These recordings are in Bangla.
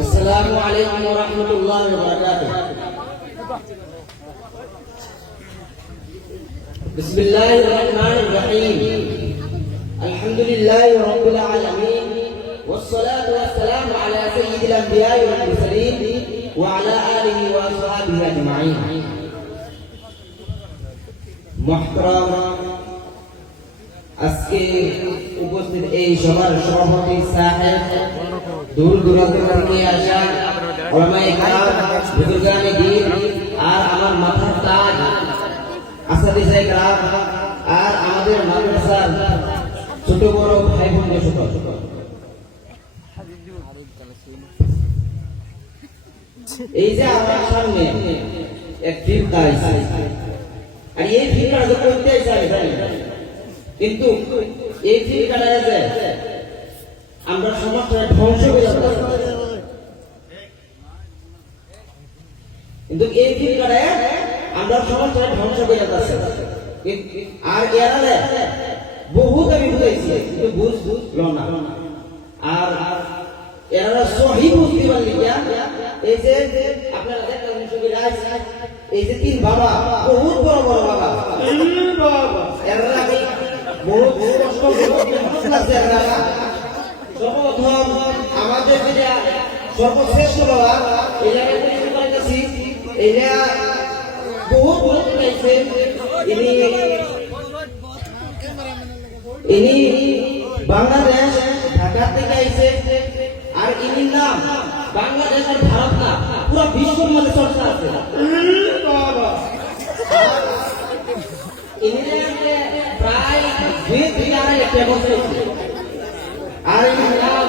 السلام عليكم ورحمة الله وبركاته. بسم الله الرحمن الرحيم. الحمد لله رب العالمين، والصلاة والسلام على سيد الأنبياء والمرسلين وعلى آله وأصحابه أجمعين. محترم আজকে উপস্থিত এই সভার সভাপতি সাহেব, দূর দূরান্ত থেকে আসা ওলামায়ে কেরাম, বুজুর্গানে দ্বীন, আর আমার মাথার তাজ আসাদিসায়ে কেরাম, আর আমাদের মাদ্রাসার ছোট বড় ভাই বোনদের সকল, এই যে আমার সামনে এক ফিল্ম আছে, আর এই ফিল্মটা করতে চাই, কিন্তু এই ফিল্মটা আছে আমরা সমাজটা ধ্বংস করে যাচ্ছি। কিন্তু এই ফিল্মটা আমরা সমাজটা ধ্বংস করে যাচ্ছি। আর এরা বহুত আমি বুঝাইছি, কিন্তু বুঝলো না। আর এরা সহি বুঝতে পারলি এই যে আপনারা দেখলেন এই যে তিন বাবা, বহুত বড় বড় বাবা, এরা বড় বড় কষ্ট লাগছে। সর্বপ্রথম আমাদের যেটা সর্বশ্রেষ্ঠ বাবা, এই জায়গায় এটা বহুত গুরুত্ব পাইছে। ইনি বাংলাদেশ ঢাকা থেকে আইছে, আর ইনির নাম বাংলাদেশ আর ভারত না, পুরো বিশ্বর মধ্যে চর্চা আছে। প্রায় 2-2.5 বছর, আর ইনির নাম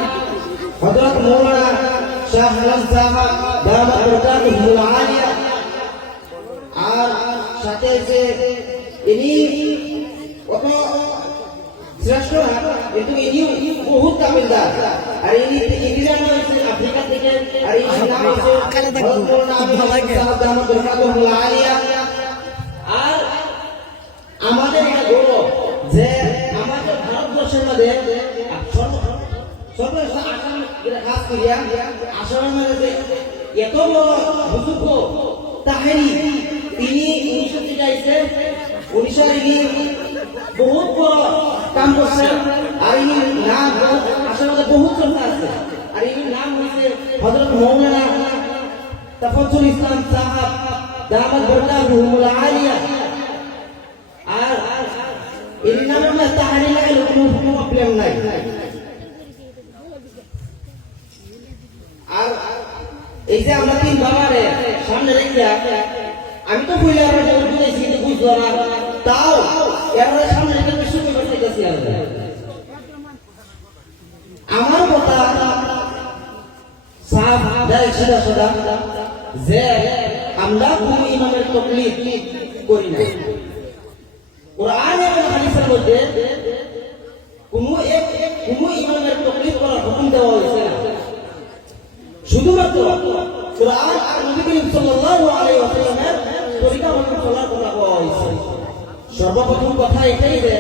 হযরত মাওলানা শাহ হালাল সাহেব দামাত বরকাতুহুল আলিয়া। আর সাথে যে ইনি কত শ্রেষ্ঠ না, কিন্তু ইনিও বহুত কাবিলদার। আর ইনি ইংল্যান্ড হয়েছে আফ্রিকা থেকে, আর এই নাম হচ্ছে দামাত বরকাতুহুল আলিয়া। আর আমাদের এটা গৌরব যে আমাদের ভারতবর্ষের মধ্যে সর্বশেষ আসাম খাস করিয়া আসামের মধ্যে এত বড় বুজুর্গ তাহেরি, তিনি 1919 ইনি বহুত বড় কাম করছেন। আর ইনির নাম আসামের বহুত চর্চা আছে। আর ইনির নাম হচ্ছে হযরত মাওলানা তাফাজ্জুল ইসলাম সাহেব দামাত বরকাতুহুল আলিয়া। আর এর নামে আমরা তাহারি লাগালে কোনো প্রবলেম নাই। আর এই যে আমরা তিন বাবারে সামনে রেখে, আমি তো বইলে আমরা বুঝেছি, কিন্তু বুঝলো না, তাও এরা সামনে রেখে বেশি করতেছি। আমার কথা সাফ সিধা সাদা যে আমরা কোন ইমামের তাকলিদ করি না। কোরআন এবং হাদিসের মধ্যে কোন ইমামের তাকলিদ করার হুকুম দেওয়া হয়েছে না। শুধুমাত্র কোরআন আর নবী করিম সাল্লাল্লাহু আলাইহি ওয়াসাল্লামের তরিকা অনুযায়ী চলার কথা বলা হয়েছে। সর্বপ্রথম কথা এটাই যে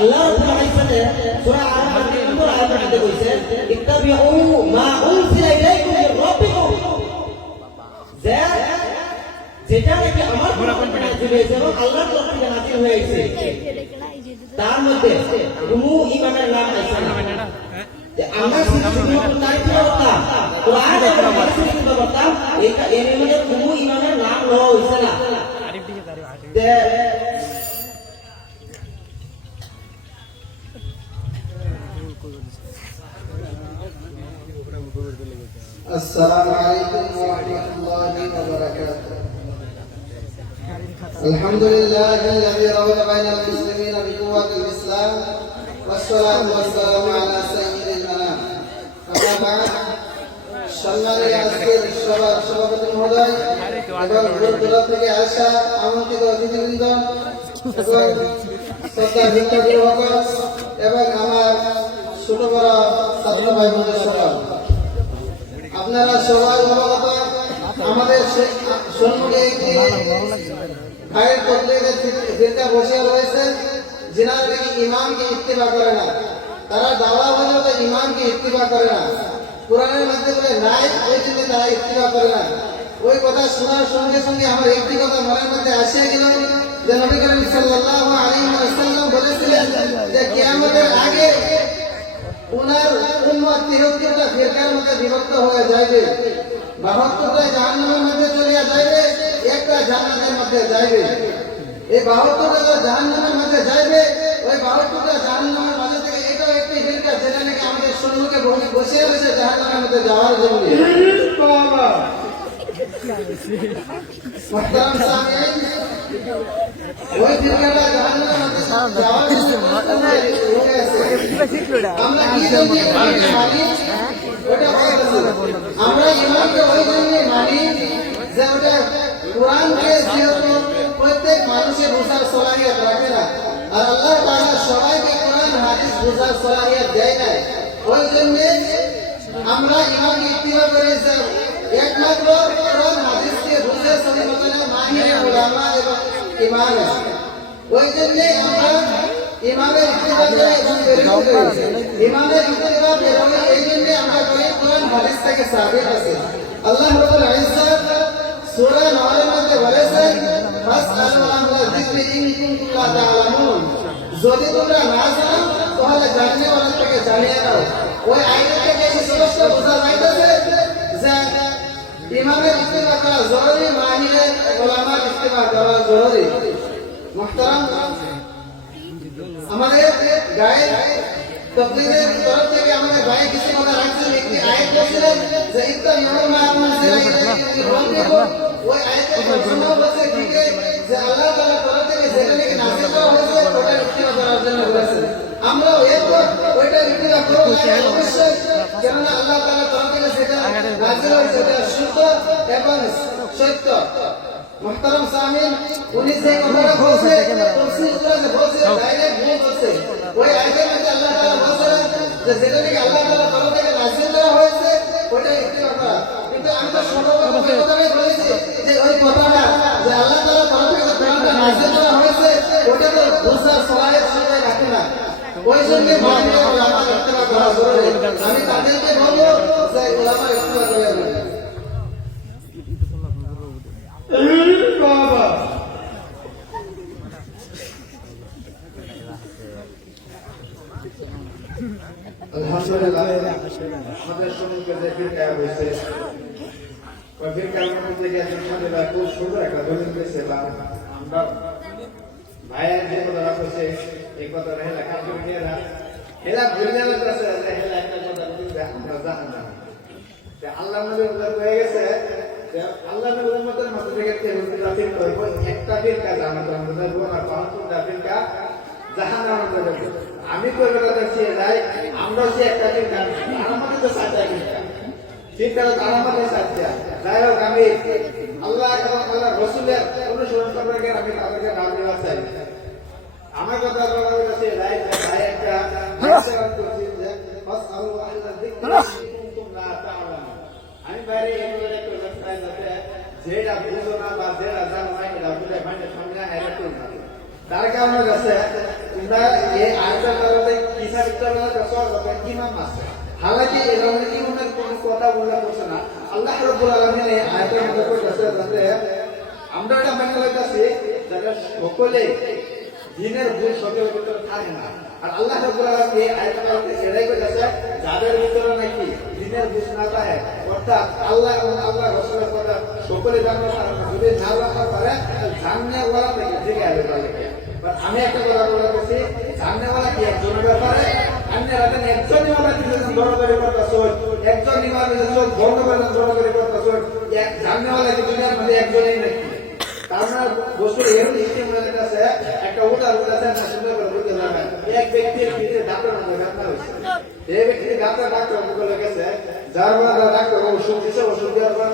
আল্লাহ রাব্বুল ইজ্জতে সূরা আল-আনফালের নম্বর আয়াতে বলেছে, ইত্তাবিউ মা উনজিলা ইলাইকুম মির রাব্বিকুম, যেটা নাকি আমার আল্লাহর তরফ থেকে নাযিল হয়েছে, তার মধ্যে কোনো ইমামের নাম আছে না। আমরা শুধুমাত্র তাই করতাম, কোরআন এবং হাদিসের কথা বলতাম, এটা এর মধ্যে কোনো ইমামের নাম নেওয়া হয়েছে না। السلام عليكم ورحمة الله وبركاته. الحمد لله الذي ربط بين المسلمين بقوة الإسلام، والصلاة والسلام على سيد المنام. أما بعد, সম্মানিত আজকের সভাপতি মহোদয় এবং দূর দূরান্ত থেকে আসা আমন্ত্রিত অতিথিবৃন্দ এবং শ্রদ্ধা ভিক্ষাবৃন্দ এবং আমার ছোট বড় ছাত্র ভাই বোনদের সকল, আপনারা সবাই অবগত আমাদের সম্মুখে একটি ভাইয়ের তবলিগের ফিরকা বসে রয়েছে, যিনারা নাকি ইমামকে ইত্তিবা করে না। তারা দাওয়া বলে যে ইমামকে ইত্তিবা করে না, কোরআনের মধ্যে বলে নাই, ওই জন্য তারা ইত্তিবা করে না। ওই কথা শোনার সঙ্গে সঙ্গে আমার একটি কথা মনের মধ্যে আসিয়া গেল যে নবী করিম সাল্লাল্লাহু আলাইহি ওয়াসাল্লাম বলেছিলেন যে কিয়ামতের আগে উনার উম্মত 73টা ফিরকার মধ্যে বিভক্ত হয়ে যাবে, 72টা জাহান্নামের মধ্যে চলে যাবে, একটা জান্নাতের মধ্যে যাবে। এই 72টা জাহান্নামের মধ্যে যাবে, ওই 72টা জাহান্নামের মাঝে থেকে এটাও একটি ফিরকা যেটা নাকি আমাদের সম্মুখে বসে রয়েছে জাহান্নামের মধ্যে যাওয়ার জন্য। মুহতারাম সামিঈন, ওই ফিরকাটা জাহান্নামের মধ্যে যাওয়ার জন্য আমরা কি জন্য মানি ওটা আমরা ইমামকে ওই জন্য মানি যে ওটা কোরআনকে যেহেতু প্রত্যেক মানুষের বোঝার সলাহিয়ত রাখে না, আর আল্লাহ তাআলা সবাইকে কোরআন হাদিস বোঝার সলাহিয়ত দেয় না। ওই জন্য আমরা ইমামকে ইত্তিবা করি যে একমাত্র কোরআন হাদিসকে বুঝে সহি মতনে মাহির উলামা এবং ইমাম। ওই জন্য আমরা ইমামের ইত্তিবা করি এবং বেরোই করি। ইমামের ইত্তিবা বেরোই এই জন্য আমরা করি কোরআন হাদিস থেকে সাবিত আছে। আল্লাহ রাব্বুল ইজ্জত সূরা নূরের মধ্যে বলেছেন ফাসআলু আহলা যিকরি ইন কুনতুম লা তা'লামুন, যদি তোমরা না জানো তাহলে জানলে ওরা থেকে জানিয়ে নাও। ওই আয়াত থেকে স্পষ্ট বোঝা যাইতেছে যে ইমামের ইত্তিবা করা জরুরি, মাহিরের উলামার ইত্তিবা করা জরুরি। মুহতারাম, আমাদের গায়ে তবলিগের তরফ থেকে আমাদের গায়ে কিছু কথা রাখছেন। একটি আয়াত বলছিলেন যে ইত্তাবিউ মা উনজিলা ইলাইকুম মির রাব্বিকুম, ওই আয়াতের তর্জমা বলছে ঠিক যে আল্লাহ তাআলার তরফ থেকে যেটা নাকি নাযিল করা হয়েছে ওটা ইত্তিবা করার জন্য বলেছেন। আমরা এরপর ওইটা ইত্তিবা করব অবশ্যই, কেননা আল্লাহ তাআলার তরফ থেকে যেটা নাযিল হয়েছে এটা শুদ্ধ এবং সত্য। মুহতারাম সামিন, উনি যে কথাটা বলছে তাফসীর করে বলছে ডাইরেক্ট ভুল বলছে। ওই আয়াতের মধ্যে আল্লাহ তাআলা বলেছেন যে যেটা নাকি আল্লাহ তাআলার তরফ থেকে নাযিল করা হয়েছে ওটা ইত্তিবা করা। কিন্তু আমি তো সর্বপ্রথম এই কথাটাই বলেছি যে ওই কথাটা যে আল্লাহ তাআলার তরফ থেকে কোরআনটা নাযিল করা হয়েছে ওটা তো বুঝার সলাহিয়ত সবাই রাখে না। ওই জন্য মাহির উলামার ইত্তিবা করা জরুরি। আমি তাদেরকে বলবো যে উলামার ইত্তিবা করবেন। আলহামদুলিল্লাহ, আমাদের সম্মুখে যে ফিরকা হয়েছে ওই ফিরকার মধ্যে থেকে আলহামদুলিল্লাহ খুব সুন্দর একটা দলিল পেয়েছে। বা আমরা ভাইয়ের যে কথাটা বলছে এই কথাটা হেলা কাজ করে নিয়ে না হেলা বুঝিয়ে লাগতেছে যে হেলা একটা কথা বলতে আমরা জানি না যে আল্লাহ নবী উল্লেখ হয়ে গেছে যে আল্লাহ নবীর উম্মতের মধ্যে থেকে ট্রাফিক হইব একটা ফিরকা জান্নাতের মধ্যে যাবো না, ৫৫টা ফিরকা জাহান্নামের মধ্যে যাবো। আমি কলকাতা চেয়ে যাই, আমরা যে একটা ফিরকা আমাদের তো সাথে ফিরকা ফিরকা আমাদের সাথে। যাই হোক, আমি আল্লাহ এবং আল্লাহ রসুলের অনুসরণ সম্পর্কে আমি তাদেরকে নাম দেওয়া চাই। আমার কথা বলা হয়েছে ভাই একটা করছি যে আমি বাইরে একটু যাতে যেটা বুঝো না বা যেটা জানো না এটা বুঝে মানে সামনে আইলে করবে। তার কারণে আছে তোমরা এই আয়তার কারণে কিসাব ইত্তালা দশর হবে ইমাম আছে। হালাকি এরকম ইমামের কোনো কথা উল্লেখ করছে না। আল্লাহ রাব্বুল আলামিন এই আয়াতের মধ্যে কইতাছে যাতে আমরা এটা মেনে লইতাছি যাতে সকলে দ্বীনের ভুল সকলের ভিতরে থাকে না। আর আল্লাহ রাব্বুল আলামিন এই আয়াতের মধ্যে এটাই কইতাছে যাদের ভিতরে নাকি দ্বীনের ভুল না থাকে, অর্থাৎ আল্লাহ এবং আল্লাহ রাসূলের কথা সকলে জানতে পারে না, যদি না জানতে পারে জাননে ওয়ালা থেকে জিজ্ঞাসা করে। আমি একটা কথা বলে বলছি, জাননে ওয়ালা কি একজনের ব্যাপারে अन्यरा ने একজন ইমামের পিছনে দৌড়াদৌড়ি করতেছো, একজন ইমামের পিছনে দৌড়াদৌড়ি করতেছো, এক জাননেওয়ালা কি দুনিয়ার মধ্যে একজনই নাকি? তার মানে বস্তু এর সিস্টেম হয়ে গেছে একটা উদাহরণ না সুন্দর করে বলতে পারবেন। এক ব্যক্তির পিঠে ডাক্তার মধ্যে ব্যথা হয়েছে, এই ব্যক্তি ডাক্তার বলে গেছে যার বলা ডাক্তার ওষুধ দিচ্ছে, ওষুধ দেওয়ার পর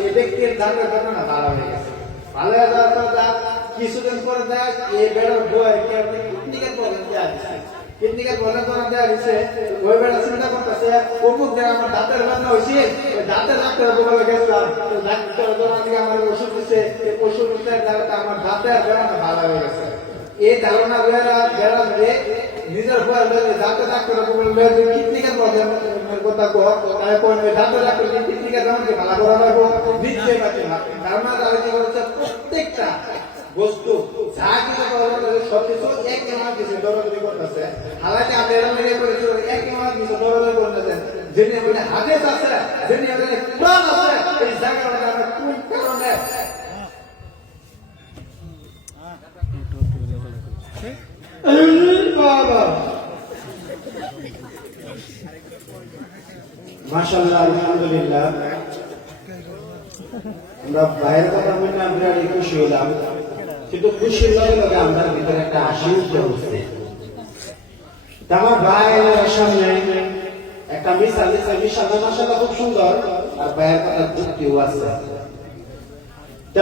এই ব্যক্তির দাঁতের ব্যথা ভালো হয়ে গেছে। ভালো হয়ে যাওয়ার পর কিছুদিন পরে দেখ এই বেড়ার বই টিকেট প্রবলেম দেওয়া দিচ্ছে। কিডনিকে প্রবলেম তো আমাদের আছে ওই বেলা চিন্তা করতেছে অমুক জায়গায় আমার দাঁতের ব্যথা হয়েছে দাঁতের ডাক্তার বলে গেছিলাম ডাক্তার আমাকে আমার ওষুধ দিচ্ছে এই ওষুধ দিতে আমার দাঁতের ব্যথা ভালো হয়ে গেছে এই ধারণা বেড়া দিয়ে নিজের ভয় দাঁতের ডাক্তার বলে কিডনিকে প্রবলেম কথা কো তারপর দাঁতের ডাক্তার কিডনিকে যেমন ভালো করা লাগবো নিশ্চয়ই পাচ্ছি না ধারণা তারা কি বলছে প্রত্যেকটা বস্তু যা কিছু সবকিছু এক কেমন কিছু দরকারি করতেছে হালাতে আমরা এরকম করেছি এক কেমন কিছু দরকারি করতেছে যিনি আমাদের হাদিস আছে যিনি আমাদের কোরআন আছে এই জায়গাটা আমরা কোন কারণে বাবা মাশাআল্লাহ আলহামদুলিল্লাহ আমরা বাইরের কথা বলতে আমরা খুশি হলাম কিন্তু খুশির লগে লগে আমাদের ভিতরে একটা হাসি উঠে উঠছে আমার ভাইয়ের সামনে একটা মিশাল মাশাআল্লাহ খুব সুন্দর আর ভাইয়ের কথা যুক্তিও আছে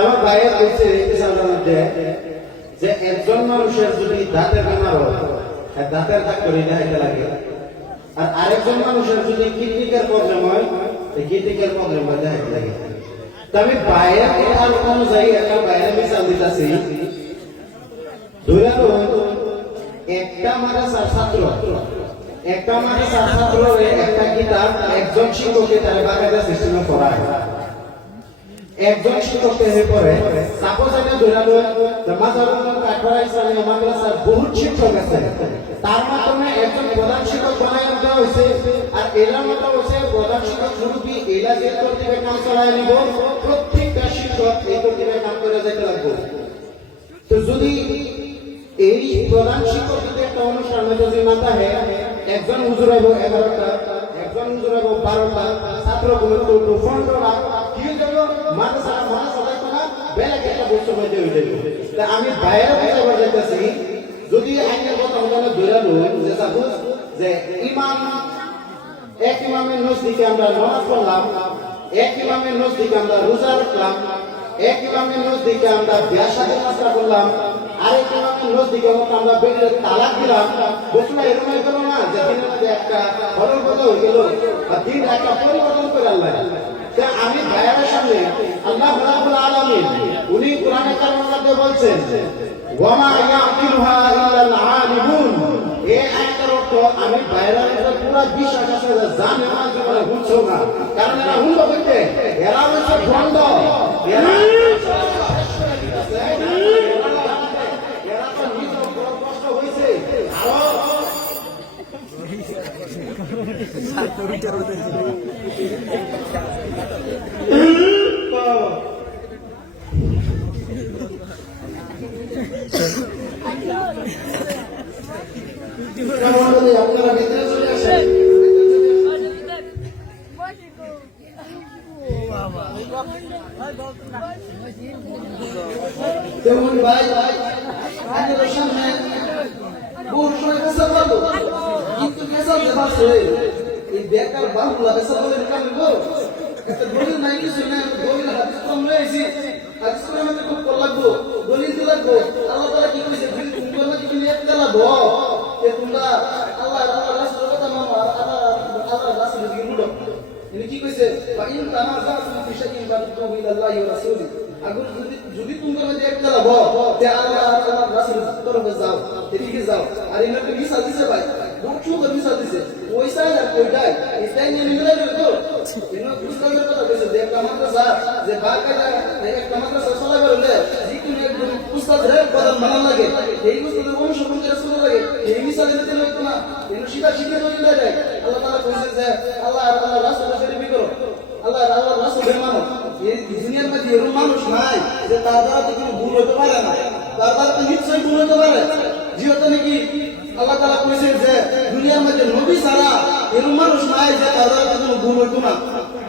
আমার ভাইয়ের বলছে যে একজন মানুষের যদি দাঁতের বেমার হয় দাঁতের ডাক্তারি দেখাইতে লাগে আর আরেকজন মানুষের যদি কিডনির প্রবলেম হয় কিডনির প্রবলেম হয় দেখাইতে লাগে আমি বাইরের কথার অনুযায়ী একটা বাইরে মিশাল দিতেছি একটা মাদ্রাসার ছাত্র একটা একটা কিতাব একজন শিক্ষককে তারা বাংলাদেশ সিস্টেমে পড়ায় একজন শিক্ষককে হয়ে পড়ে সাপোজ আমি ধরালো কাঠড়া ইসলামী মাদ্রাসার বহুত শিক্ষক আছে তার মাধ্যমে একজন প্রধান শিক্ষক বানাই দেওয়া হয়েছে আর এলার মতো হচ্ছে প্রধান শিক্ষক মুরব্বী এলা যে কর্তৃপক্ষের কাম চালায় নিব প্রত্যেকটা শিক্ষক এই কর্তৃপক্ষের কাম করে যেতে লাগবে তো যদি এই প্রধান শিক্ষক যদি একটা অনুষ্ঠানে যদি মাথা হয় একজন হুজুর হইব 11টা একজন হুজুর হইব 12টা ছাত্রগুলো তো 15টা কি হয়ে যাবে মাদ্রাসা যাইতো না বেলাকে একটা বস্তু মধ্যে হয়ে যাবে তা আমি বাইরে বুঝাবার যাইতেছি যদি আইনের কথা আমরা ধরালো যে সাপোজ যে ইমাম এক ইমামের নজদিকে আমরা নামাজ পড়লাম এক ইমামের নজদিকে আমরা রোজা রাখলাম এক ইমামের নজদিকে আমরা বিয়া শাদী নাস্তা করলাম আরেক ইমামের নজদিকে আমরা বেড়ে তালাক দিলাম বসলে এরকম হয়ে গেল না যে দিনের মধ্যে একটা হরণ কথা হয়ে গেল বা দিন একটা পরিবর্তন করে আল্লাহ আমি ভাইয়ের সামনে আল্লাহ রাব্বুল আলামিন উনি কোরআনে কারিমের মধ্যে বলছেন ওয়ামা ইয়াকিলুহা ইল্লাল আলিমুন এই আয়াতের অর্থ আমি ভাইয়ের পুরো বিশ্বাস আছে যে জানে না জীবনে বুঝছো না কারণ এরা হুন্ড করতে এরা হচ্ছে ভণ্ড এরা তো নিজের বড় কষ্ট হয়েছে আপনারা ভিতরে চলে আসেন তেমন ভাই আপনাদের সামনে বহু সময় পেশাব পাবো কিন্তু পেশাব যে পাচ্ছে এই বেকার বাবুলা পেশাব বলে কামে গো একটা দলিল নাই কিছু না দলিল হাদিস কম রয়েছে হাদিস করে আমাদের খুব কল লাগবো দলিল দিয়ে লাগবো আল্লাহ তাআলা কি কইছে যদি তোমরা নাকি তুমি একটা লাভ যে তোমরা আল্লাহ রাসূলের কথা মানো আর আল্লাহ রাসূলের বিরুদ্ধে ইনি কি কইছে ফাইন তানাযাতুম ফি শাইইন ফাদুহু ইলাল্লাহি ওয়া রাসূলি আগুন যদি তোমরা মধ্যে একটা লাভ যে আল্লাহ রাসূলের তরফে যাও এদিকে যাও আর ইনি একটা মিসাল দিছে ভাই বহুত সুন্দর মিসাল দিছে ওইসা আর কইটাই এটাই নিয়ে মিলে গেল তো ইনি বুঝতে কথা কইছে যে একটা মাদ্রাসা যে বাকায়দা একটা মাদ্রাসা চালাবে হলে যিকোনো একজন উস্তাদ রে বদল মানা লাগে এই উস্তাদের অনুসরণ করে চলা লাগে এই মিসাল দিতে লাগতো না ইনি সিধা শিখে চলে যায় আল্লাহ তাআলা কইছে যে আল্লাহ রাসূলের শরীফ করো আল্লাহ রাসূলের মানো এই দুনিয়ার মধ্যে এরকম মানুষ নাই যে তার দ্বারা তো কোনো ভুল হতে পারে না তার দ্বারা তো নিশ্চয়ই ভুল হতে পারে যেহেতু নাকি আল্লাহ তাআলা কইছে যে দুনিয়ার মধ্যে নবী ছাড়া এরকম মানুষ নাই যে তার দ্বারা কোনো ভুল হতো না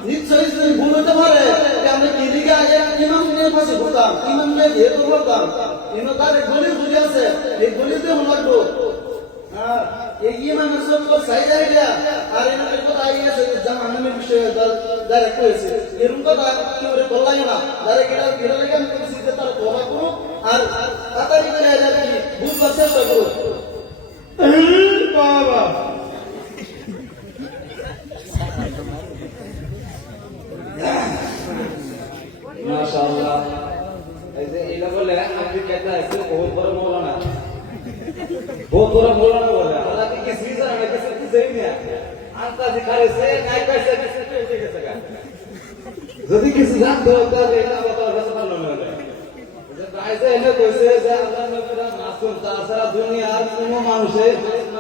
নিশ্চয়ই যদি ভুল হতে পারে আমরা কি দিকে আগে ইমামের পাশে ঘুরতাম ইমামের এ তো বলতাম ইনো তার গলির বুঝে আছে এই গলিতে লাগবো আর এই ইমামের সব সাইড আইডিয়া আর এর কথা আইডিয়া আছে জামানের বিষয়ে যারা কইছে এরকম কথা কি ওরে বললাই না যারা কিরা লাগে আমি কইছি যে তার তওবা করো আর তাড়াতাড়ি করে আর কি বুঝবার চেষ্টা করো মাশাআল্লাহ এই যে এটা বলে আফ্রিকাতে আছে বহুত বড় মৌলানা बहुत बड़ा मौलाना बोल रहा है हालांकि किसी तरह में किसी को सही नहीं है आंता दिखारे से नहीं कैसे किसी को उठे सका यदि किसी जान दो होता है लेना बता रहा है ना जब ऐसे है तो से अल्लाह ने पूरा मासूम था सारा दुनिया কোনো মানুষে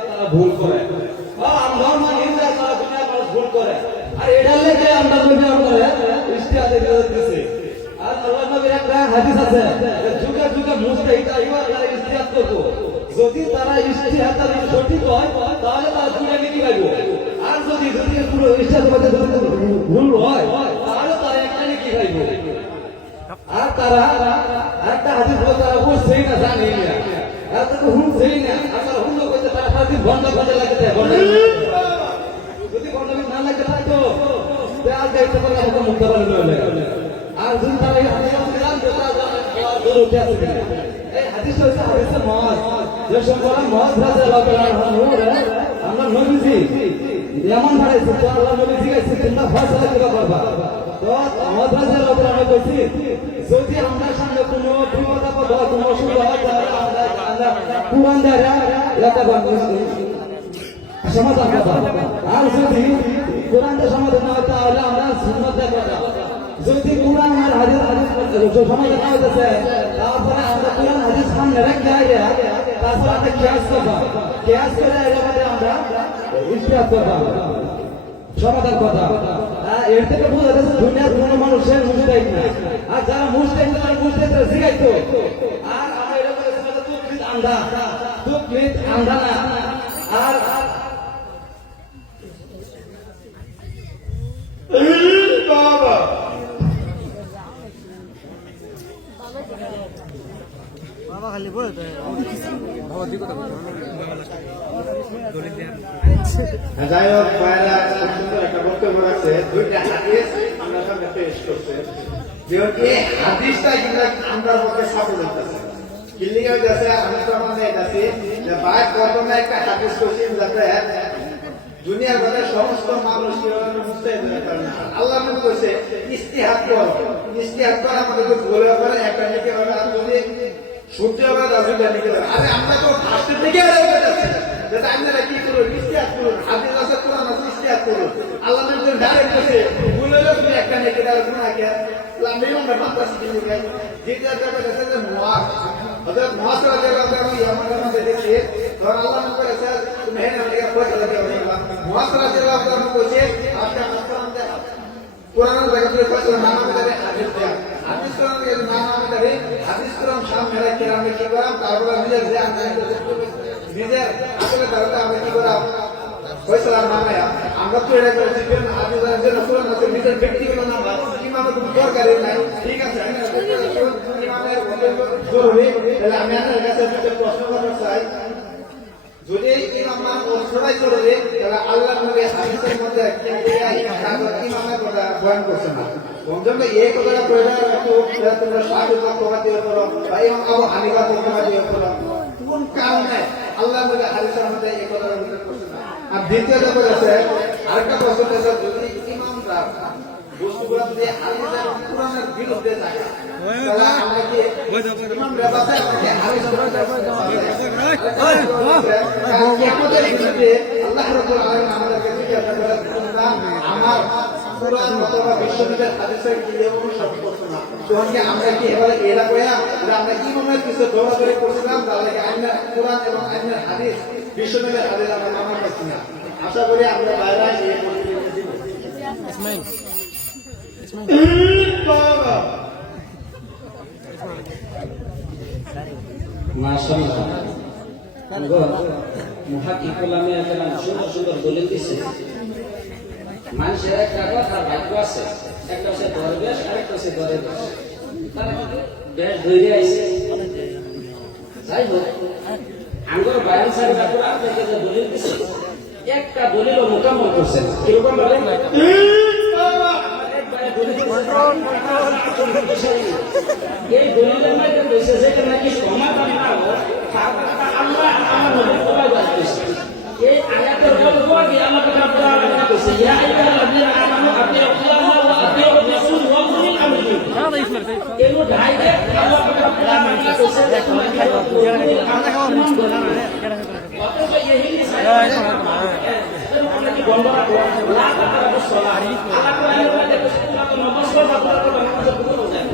তারা ভুল করে আমরা মানিনা সারা দুনিয়া মানুষ ভুল করে আর এটা লেগে আমরা যদি আমরা ইস্তিহাদে দিতেছি আর আল্লাহ নবীর একটা হাদিস আছে যুগে যুগে মুস্তাহিদ আইও আল্লাহ ইস্তিহাদ করব যদি তারা ইস্তিহাদ সঠিক হয় তাহলে তারা পুরো কি পাইব আর যদি পুরো ইস্তিহাদ মধ্যে ভুল হয় তাহলে তারা একটা কি পাইব আর তারা একটা হাদিস বলে তারা বুঝছেই না জানে না আর তো হুঁছেই না আমরা হুঁলো করতে তারা হাদিস বন্ধ করতে লাগতে যদি বন্ধ না লাগতে থাকতো তাহলে যাইতে পারে আমাকে মুক্ত বলে নয় আর যদি তারা এই হাদিস দিলাম তো তারা দূর উঠে আসবে এই হাদিস হচ্ছে হাদিসে মওয়াজ যে সম্পর্কে মওয়াজ রাদিয়াল্লাহু আনহু আমরা নবীজি এমন বাড়াইছে তো আল্লাহ নবী জিজ্ঞাসা তোমরা ফয়সালা কিভাবে করবা তো মওয়াজ রাদিয়াল্লাহু আনহু বলছি যদি আমরা সামনে কোনো বিপদ আপদ হয় কোনো অসুবিধা হয় তাহলে আমরা কুরআন দ্বারা এটা সমাধান করব আর যদি কুরআন দ্বারা সমাধান না হয় তাহলে আমরা সুন্নাত দ্বারা যদি কুরআন আর হাদিস সমাধান না হইতেছে তারপরে আমরা কুরআন হাদিস সামনে রেখে তারপর আমরা কিয়াস করব কিয়াস করে এর মধ্যে আমরা ইস্তিহাদ করব সমাধান কথা এর থেকে বোঝা যাচ্ছে দুনিয়ার কোনো মানুষের মুস্তাহিদ না আর যারা মুস্তাহিদ তারা মুস্তাহিদরা জিগাইতো আর আমরা এটা বলেছি তুকলিদ আন্ধা না আর বাবা বাবা খালি বলে তো বাবা দিকে তো যাই হোক ভাইরা খুব সুন্দর একটা বক্তব্য আছে দুইটা হাদিস আমরা সামনে পেশ করছে যেহেতু এই হাদিসটা কিন্তু আমরা পক্ষে সফল হইতেছে কিল্লিগে হইতেছে আমি তো আমাদের কাছে যে ভাই প্রথমে একটা হাদিস করছি যাতে দুনিয়ার মধ্যে সমস্ত মানুষ মুস্তাহিদ হয়ে পারে না আল্লাহ নবী কইছে ইস্তিহাদ করা আমাদের তো বলে পারে একটা নেকি হবে আর যদি সূর্য হবে রাজুটা নেকি হবে আরে আমরা তো ফার্স্ট থেকে যাচ্ছি যেটা আপনারা কি করুন ইস্তিহাদ করুন হাদিস আছে কোরআন আছে ইস্তিহাদ করুন আল্লাহ নবী ডাইরেক্ট কইছে বলে তুমি একটা নেকি দাও গুনাহকে লামিও আমরা মাদ্রাসা দিতে যাই যেটা যাবে কাছে যে মুআজ হযরত মুআজ রাদিয়াল্লাহু তাআলা ইয়ামানের মধ্যে দেখে তখন আল্লাহ নবী কইছে তুমি হেনে থেকে পয়সা দিও মুআজ রাদিয়াল্লাহু তাআলা কইছে আপনি আসমানতে কোরআনের জায়গাতে পয়সা নামাতে যাবে হাদিস দেয়া হাদিস কোরআনের নামাতে যাবে হাদিস কোরআন সামনে রেখে আমরা কি করাম তারপরে নিজের জ্ঞান নিজের আসলে তারটা আমরা কি করাম পয়সা নামায়া আমরা তো এটা করেছি যে হাদিসের যে কোরআন আছে নিজের ব্যক্তিগত নাম ইমামের কোনো দরকারই নাই ঠিক আছে ইমামের জরুরি তাহলে আমি আপনার কাছে একটা প্রশ্ন করতে চাই যদি ইমাম সবাই করবে তাহলে আল্লাহ নবী হাদিসের মধ্যে ইমামের কথা বয়ান করছে না বন্ধুরা এই কথাটা কইরা একটু তোমরা সাহায্য করতে দিও করো বা ইমাম আবু হানিফা করতে দিও করো কোন কারণে আল্লাহ নবী হাদিসের মধ্যে এই কথাটা উল্লেখ করছে না আর দ্বিতীয় কথা আছে আরেকটা প্রশ্ন আছে যদি ইমামরা বস্তুগুলো যদি হাদিসের কোরআনের বিরুদ্ধে যায় তাহলে আমরা কি ইমামরা বাতায় আমাকে হাদিসের আল্লাহ রাব্বুল আলামিন আমাদেরকে জিজ্ঞাসা করেন আমার কোরআন অথবা বিশ্ববিদ্যালয়ের হাদিসের কি অনুসরণ করছো না তখন কি আমরা কি এবারে এরা কইয়া আমরা ইমামের কিছু দৌড়াদৌড়ি করছিলাম তাহলে কি আইনের কোরআন এবং আইনের হাদিস বিশ্ববিদ্যালয়ের হাদিস আমরা মানা করছি না আশা করি আমরা বাইরে এই পরিস্থিতি দিব ইসমাইল বাবা মাশাআল্লাহ মুহাক্কিকুল আমি একটা সুন্দর সুন্দর দলিল দিছে মানুষের একটা কথা ভাগ্য আছে একটা হচ্ছে দরবেশ আর একটা হচ্ছে দরবেশ তারা বেশ ধরে আইছে যাই হোক আঙ্গুর বায়ান সাহেব কোরআন থেকে যে দলিল দিছে একটা দলিল মোকাম্মল করছেন কিরকম বলে এই দলিলের মধ্যে বলছে যেটা নাকি সমাধান না হয় আমরা আমার নবীর কথা বলতেছি এই আয়াতের বলবো যে আমাকে আপনারা বলছে ইয়া আইয়ুহাল্লাযীনা আমানু আতিউল্লাহ ওয়া আতিউর রাসূল ওয়া উলিল আমরি এগুলো ডাইরেক্ট আল্লাহ পাক বলছে যে তোমরা অথচ এই কি বন্ধ রাখো লা তাকরাবুস সালাহ আল্লাহ কোরআনে বলে যে তোমরা তো নবসর বাবা করে নামাজে ভুল যায়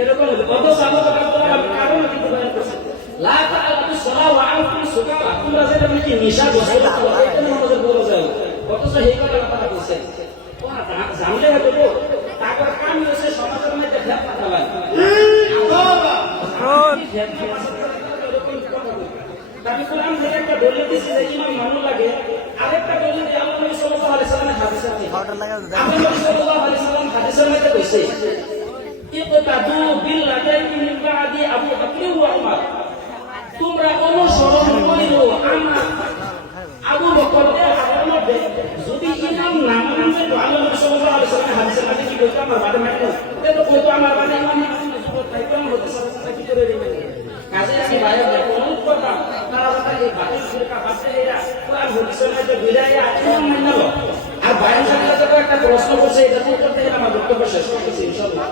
এরকম কত সাহাবা তারা কারণ কি বলেন লা তাকরাবুস সালাহ ওয়া আনতুম সুকারা তোমরা যেটা নাকি নিশা বসে থাকো এটা নামাজে ভুল যায় অথচ এই কথা আল্লাহ বলছে ওরা জানলে হতো তারপর কাম হয়েছে সমাজের মধ্যে ফেক কথা বলে তারপর কোরআন থেকে একটা দলিল দিয়েছে যে ইমাম মামুন লাগে আরেকটা দলিল দিয়ে আল্লাহ নবী সাল্লাল্লাহু আলাইহি সাল্লামের হাদিস আছে আল্লাহ নবী সাল্লাল্লাহু আলাইহি সাল্লাম হাদিসের মধ্যে কইছে ইকতাদু বিল্লাযী মিন বাদি আবু বকর ওয়া উমর তোমরা অনুসরণ করিও আমার আবু বকর আর মধ্যে যদি ইমাম না মানে তো আল্লাহ নবী সাল্লাল্লাহু আলাইহি সাল্লামের হাদিসের মধ্যে কি কইতো আমার বাদে মানে তো কইতো আমার বাদে ইমাম তাইতো হতে সাথে কি করে দিবেন কাজে আমি বাইরে অনুরোধ করতাম তারা এই বাতিল ফিরকা বাদশাহীরা কোরআন হাদিসের মধ্যে বিদায় আচরণ মানলো আর বাইরে সাথে তো একটা প্রশ্ন করছে এটা উত্তর থেকে আমার বক্তব্য শেষ করতেছি ইনশাআল্লাহ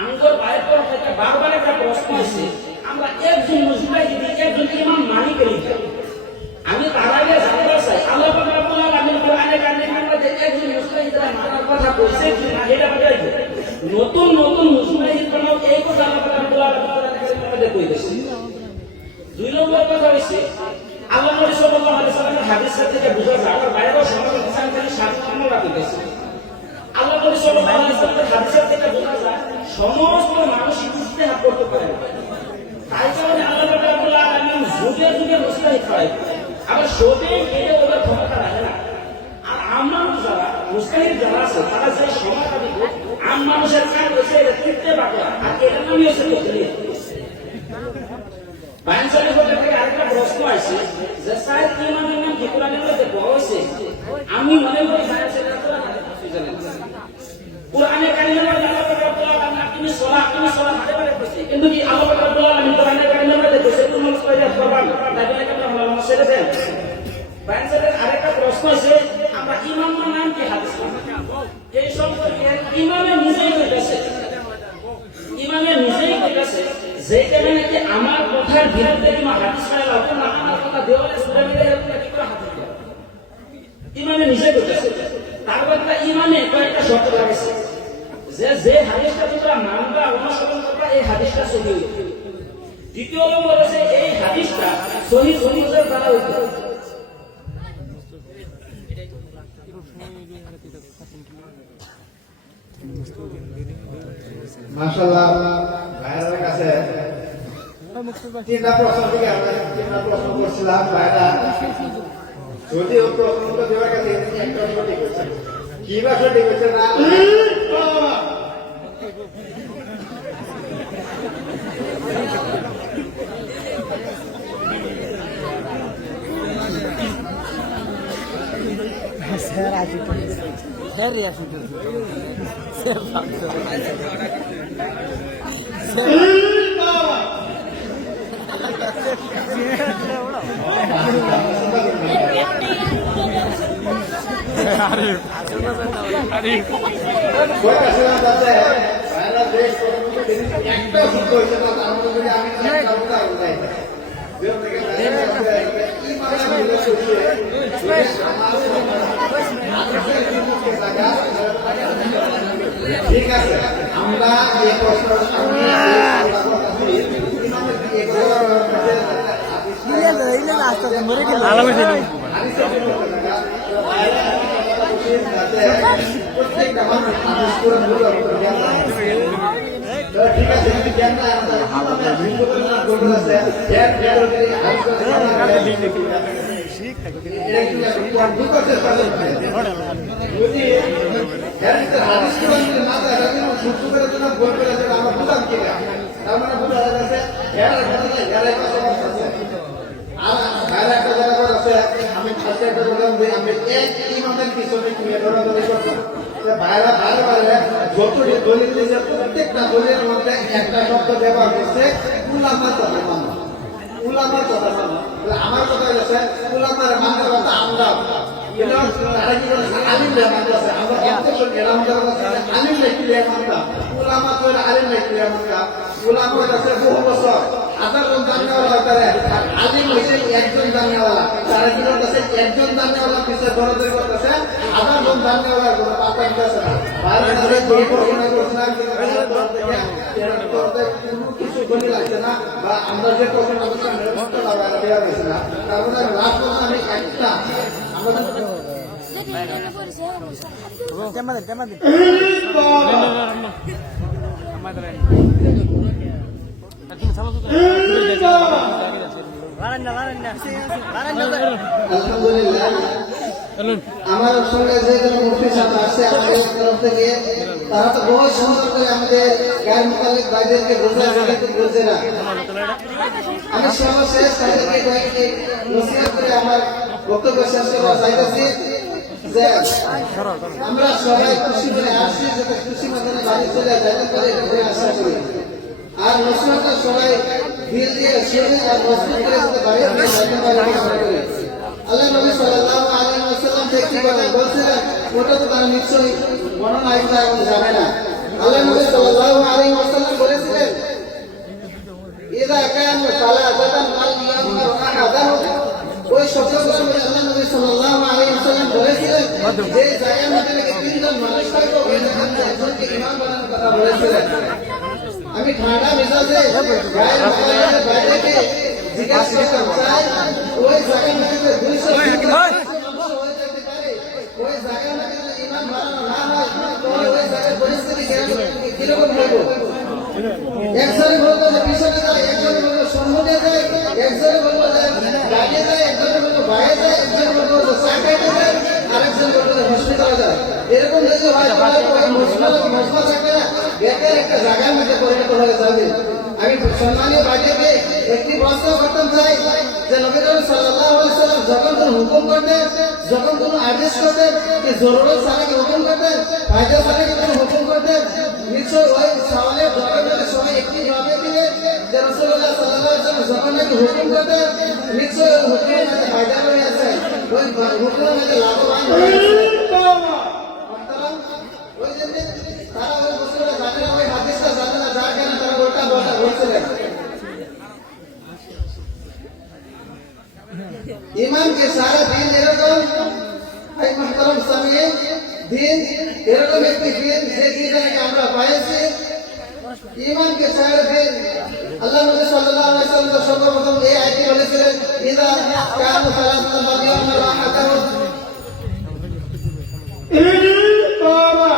আঙ্গর বাইরে পর থেকে বারবার একটা প্রশ্ন আছে আমরা একজন মুজতাহিদ একজন ইমাম মানি করি আমি তার আগে জানতে চাই আল্লাহ পাক রব্বুল আলামিন কোরআনে কারিমের মধ্যে একজন মুজতাহিদরা মানার কথা বলছে কি না এটা বলে নতুন নতুন মুজতাহিদ বানাও এই কথা আল্লাহ পাক রব্বুল আলামিন কোরআনে কারিমের মধ্যে কইতেছে দুই নম্বর কথা হইছে আল্লাহ নবী সাল্লাল্লাহু আলাইহি সাল্লামের হাদিস থেকে বুঝা যায় আর বাইরেও সমাজের কিসান খালি 7 নম্বর রাখতেছে আল্লাহ নবী সাল্লাল্লাহু আলাইহি সাল্লামের হাদিস থেকে বুঝা যায় সমস্ত মানুষ ইজতিহাদ করতে পারে তাই কারণে আল্লাহ পাক রব্বুল আলামিন যুগে যুগে মুজতাহিদ পায় আবার সবে এটা ওদের ক্ষমতা রাখে না আর আমার যারা মুজতাহিদ যারা আছে তারা যে সমাজটা দিব আম মানুষের কাজ হচ্ছে এটা করতে পারে আর এটা নামই হচ্ছে তদলিল বাইনসালি বলে থেকে আরেকটা প্রশ্ন আছে যে স্যার ইমামের নাম কি কোরআনের মধ্যে বলা হয়েছে আমি মনে করি বাইনসালি কোরআনের কারিমের মধ্যে আল্লাহ পাক রব্বুল আলামিন আপনি সলাহ হাতে পারে কইছে কিন্তু কি আল্লাহ পাক রব্বুল আলামিন কোরআনের কারিমের মধ্যে কইছে তুমি মুস্তাহিদ করবেন তাহলে কেন আমরা মসজিদে দেন বাইনসালের আরেকটা প্রশ্ন আছে আমরা ইমামের নাম কি হাদিস এই সম্পর্কে ইমামে নিজেই কইতেছে যেটা নাকি আমার কথার বিরুদ্ধে কিংবা হাদিস মানে লাগবে না আমার কথা দেওয়ালে সুরে মিলে এরকম কি করে হাদিস ইমামে নিজে কইতেছে তারপর একটা ইমামে কয়েকটা শর্ত লাগাইছে যে হাদিসটা তোমরা মানবা অনুসরণ করবা এই হাদিসটা সহিহ হইবে দ্বিতীয় নম্বর আছে এই হাদিসটা সহিহ সনদের দ্বারা হইবে মাশাআল্লাহ ভাইয়ের কাছে তিনটা প্রশ্ন থেকে আমরা তিনটা প্রশ্ন করছিলাম ভাইরা যদি ও প্রশ্নটা দেওয়ার কাছে একটা সঠিক হয়েছে কি বা সঠিক হয়েছে না স্যার আসি স্যার আসি ঠিক আছে আমরা এই প্রশ্ন প্রত্যেকটা মানুষ ঠিক আছে আমি এক ইমামের পিছনে দৌড়াদৌড়ি করতাম ভাইরা ভালো ভালো যত দলিল দিয়েছে প্রত্যেকটা দলিলের মধ্যে একটা শব্দ ব্যবহার করছে উলামার কথা মানো উলামার কথা মানো আমার কথা হচ্ছে উলামার মানার কথা আমরা তারা কি বলছে আলিম মানতেছে আমরা অন্তত গেলাম আলিম লিখলে মানতাম উলামা তো আলিম নাই কিয়ামতকা উলামা আছে বহু বছর হাজারজন জানেওয়ালা তারে আর আলিম হইছে একজন জানেওয়ালা তারা কি করতেছে একজন জানেওয়ালা পিছে দৌড়াদৌড়ি করতেছে হাজারজন জানেওয়ালা কোনো পাত্তা দিতেছে না বাইরে ধরে দুই পরিমাণে করছে না কিন্তু কিছু বলি লাগছে না বা আমরা যে কোশ্চেন আমাদের সামনে মুক্ত লাগা দেওয়া হয়েছে না তার মধ্যে লাস্ট আমি একটা আমরা tema din. আলহামদুলিল্লাহ আমার সঙ্গে যে মুফতি সাহেব আসছে আমাদের তরফ থেকে তারা তো বহু সুন্দর করে আমাদের গায়ের মোতালেক ভাইদেরকে বোঝায় কিন্তু বুঝছে না আমি সর্বশেষ তাদেরকে কয়েকটি নসিহত করে আমার বক্তব্য শেষ করতে চাইতেছি যে আমরা সবাই খুশি করে আসছি যাতে খুশি মতন বাড়ি চলে যাতে করে ঘুরে আশা করি আর নসিহতটা সবাই দিল দিয়ে শুনে আর মজবুত করে যাতে বাড়ি চলে যাতে পারে আশা করি আল্লাহ নবী সাল্লাল্লাহু আলাইহি ওয়াসাল্লাম দেখি বলছিলেন ওটা তো তারা নিশ্চয়ই মনোনয়ন এবং জানে না আল্লাহ নবী সাল্লাল্লাহু আলাইহি ওয়াসাল্লাম বলেছিলেন ইদা কানু সালাতান মাল ইয়ামুর আহাদাহু ওই শব্দগুলোর মধ্যে আল্লাহ নবী সাল্লাল্লাহু আলাইহি ওয়াসাল্লাম বলেছিলেন যে জায়গার মধ্যে নাকি তিনজন মানুষ থাকবে ওই জায়গাতে একজনকে ইমাম বানানোর কথা বলেছিলেন আমি ঠান্ডা মেজাজে গায়ের মোতালেক বাইরেকে জিজ্ঞাসা করতে চাই ওই জায়গার মধ্যে 200 হয়ে যেতে পারে ওই জায়গার মধ্যে ইমাম বানানো না হয় তাহলে ওই জায়গার পরিস্থিতি কিরকম হবে একজনে বলবো যে পিছনে যায় একজনে বলবো সম্মুখে যায় একজনে বলবো যে ডানে যায় একজনে বলবো বাইরে যায় একজনে বলবো যে সাইডে যায় আরেকজন বলবো যে হসপিটালে যায় এরকম যদি হয় তাহলে ওই মশলা থাকবে না বেকার একটা জায়গার মধ্যে পরিণত হয়ে যাবে আমি সম্মানীয় ভাইদেরকে একটি প্রশ্ন করতে চাই যে নবী করিম সাল্লাল্লাহু আলাইহি ওয়াসাল্লাম যখন কোন হুকুম করতেন যখন কোন আদেশ করতেন যে জরুরত ছাড়া কি হুকুম করতেন ফায়দা ছাড়া কি কোনো হুকুম করতেন নিশ্চয় ওই সওয়ালের জবাবের সময় একটি জবাবে দিলে যে রাসূলুল্লাহ সাল্লাল্লাহু আলাইহি ওয়াসাল্লাম যখন নাকি হুকুম করতেন নিশ্চয় ওই হুকুমের মধ্যে ফায়দা রয়েছে ওই হুকুমের মধ্যে লাভবান রয়েছে ওই জন্য তারা ওই বস্তুটা জানে না ওই হাদিসটা জানে না যার কারণে তারা ওইটা বলছিলেন ईमान के सारा दिन एरकम आई मुहतरम सामिए दिन एरकम एक दिन যে দিনে আমরা পাইছি ईमान के सारा दिन আল্লাহ নবী সাল্লাল্লাহু আলাইহি ওয়াসাল্লাম সর্বপ্রথম এই আয়াতটি বলেছিলেন ইদা কানু সালাতান বাদিয়ানা রাহাতাহু বাবা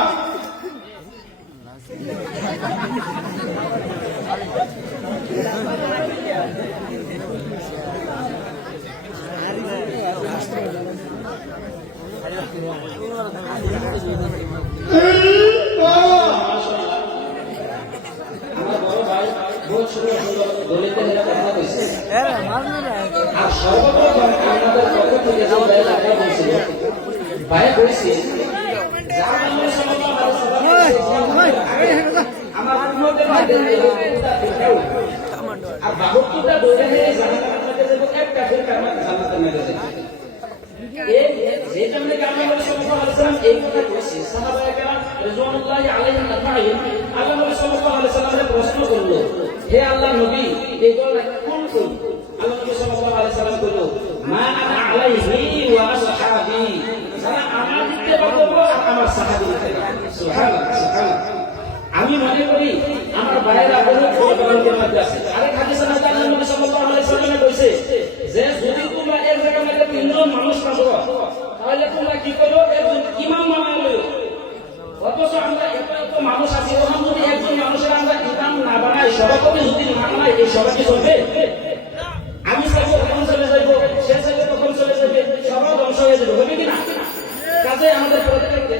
আর সর্বপ্রথম আমাদের পক্ষ থেকে যে ভাইরা বলছিল ভাই বলছি আমার উম্মতের মধ্যে আর 72টা দৌড়ে নিয়ে জান্নাতের মধ্যে দেব একটা ফেরকা আমাকে জান্নাতের মধ্যে দেব এই জন্য কি আমরা নবী সাল্লাল্লাহু আলাইহি ওয়াসাল্লাম এই কথা বলেছি সাহাবায়ে কেরাম রাদিয়াল্লাহু আলাইহিম আজমাইন আল্লাহ নবী সাল্লাল্লাহু আলাইহি ওয়াসাল্লামের প্রশ্ন করলো হে আল্লাহর নবী এগুলো কোন কোন আল্লাহ নবী সাল্লাল্লাহু আলাইহি ওয়াসাল্লাম বলল মা আনা আলাইহি ওয়া আসহাবি যারা আমার দিকে বলবো আমার সাহাবীকে সুবহানাল্লাহ সুবহানাল্লাহ আমি মনে করি আমার ভাইয়েরা বহুত বড় বড় মধ্যে আছে আরেক হাদিসে আল্লাহ নবী সাল্লাল্লাহু আলাইহি ওয়াসাল্লাম কইছে যে যদি তোমরা এক জায়গার মধ্যে তিনজন মানুষ পাবো তাহলে তোমরা কি করো একজন ইমাম বানালো অথচ আমরা এত মানুষ আছি ওখান যদি একজন মানুষের আমরা ইমাম না বানাই সভাপতি যদি না বানাই এই সভা কি চলবে আমি চাইবো কখন চলে যাইবো সে চাইবো কখন চলে যাবে সভা ধ্বংস হয়ে যাবে হবে কিনা কাজে আমাদের প্রত্যেককে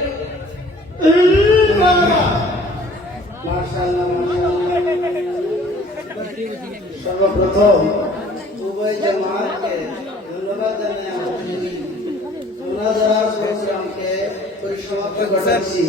সর্বপ্রথম উভয় জামাতকে ধন্যবাদ জানাই মুনাজারার প্রোগ্রামকে পরিসমাপ্ত ঘটাচ্ছি